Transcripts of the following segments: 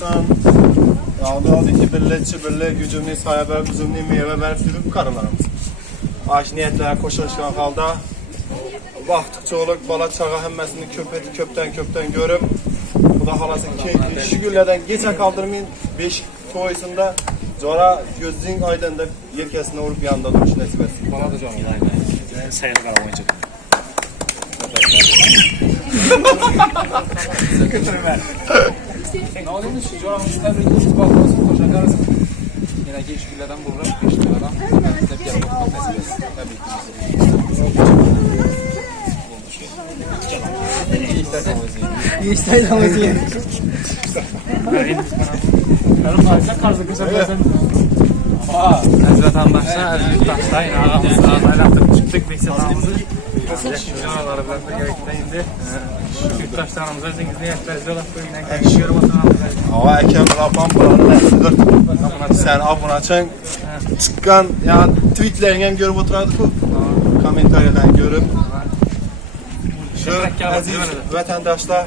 insan yağdı birle gücümni sahibi bizimni meyve verip sürüp karılarımız. Aş niyetler koşuluşkan halda vaktıkça olup bala çağa hemmesini köpten görüp bu da halasın keyifli şu günlerden geçe kaldırmayın 5 toysunda Zora gözün aydınlık yerkesine vurup yanında duruş nasip etsin. Bana da canım. Sayılı karamayacak. Götürüm ben. Ne oluyormuş? Zoramın üstüne bir kız bakmasın, koşan karısın. Yine ki 3 biladan vururum, 5 biladan. Hep yapmak meselesi. Tabii ki. İyi istersen o yüzden. Benim varsa karzı kısa Aziz vatandaşlar, yurttaşlar yine ağamızı ağzaylattırıp çıktık Beksetanımızı. Oraları biraz da gerekten indi. Yurttaşlarımıza özünüz niyetler izliyorlar. Yine görüşüyorum vatandaşlar. Hava ekem rapan buranın esidir. Sen abunacın çıkan ya tweetlerini görüp oturardık bu. Komentarlardan görüp. Şu aziz vatandaşlar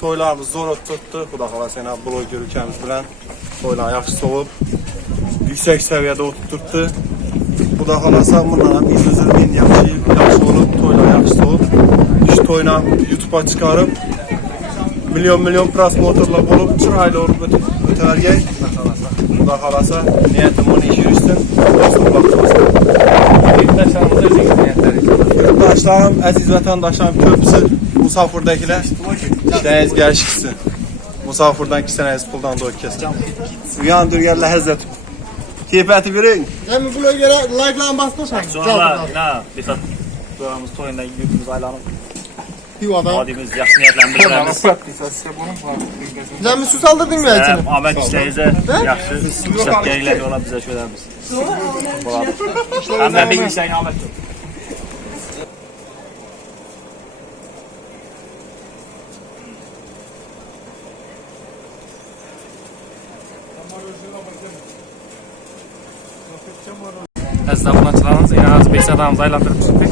toylarımız zor tuttu. Xuda xalas yana bloger ülkemiz bilen toylar yaxşı soğup yüksek seviyede oturttu. Bu da halasa bundan izlediğin yaxşı olup toylar yaxşı soğup şu toyna YouTube'a çıkarıp milyon prosmotorlar olup çıraylı olup ötergey. Bu da halasa niyetim onu işi yürüsün. Yurttaşlarım, aziz vatandaşlarım köpüsü musafirdakiler işleriniz gelişkisi. Musafirdan 2 seneniz puldan doyuk kesin. Uyandır yerle hezzet. Keyfiyatı verin. Hem bu göre like'lan basmışam. Sonra ne? Birkaç programımız toyunda yurtumuz aylanıp Hivada. vadimiz yaxşı niyetlendirdiremiz. Sen mi su saldırdın mı elçini? Ahmet işleyizə yaxşı işlətgərlər yola bizə şöylərimiz. Həmdə bir işləyin Ahmet. Aziz abunəçilərimiz, yine az Beksetanımızı aylandırıb çıxdıq.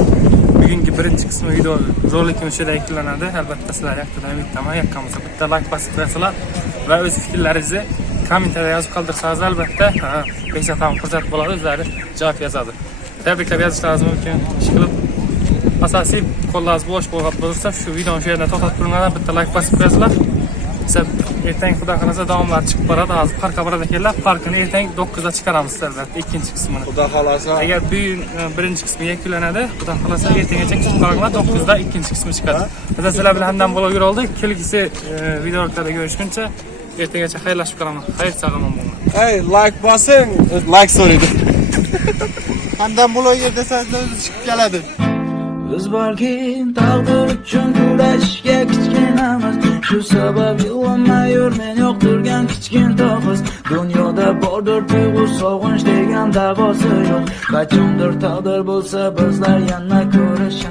Bugünkü birinci kısmı video rolikimiz şöyle eklenedi. Elbette sizler yaktıdan ümitleme yakkamıza bitti like basıp verseler ve öz fikirlerinizi komentarda yazıp kaldırsanız elbette Beksetanım fırsat bular özleri cevap yazadı. Tebrikler yazışlarınız mümkün. Şıkılıp asasi kollarınız boş bulursa şu videonun şu yerine tokat durmadan bitti like basıp verseler. Mesela erteng Xudaxanasa davamlar çıkıp barada az parka baradakiler parkını erteng 9'da çıkaramız elbette ikinci kısmını. Xudaxalasa Eğer birinci kısmı yekülenedi, Xudaxalasa ertengecek parklar 9'da ikinci kısmı çıkardı. Mesela sizler bilen hemden blogger oldu. Keligisi videolarda görüşmünce ertengecek hayırlaşıp kalamak. Hayır sağlamam bunu. Hey like basın. Like soruydu. Hemden bu yerde sözleriniz çıkıp geledi. Biz balki taqdir uchun kurashga kichkinamiz. Shu sabab yig'lamay men yo'q turgan kichkin to'g'iz. Dunyoda bordir tuyg'u sog'inch degan davosi yo'q. Qachondir taqdir bo'lsa bizlar yana ko'rishamiz.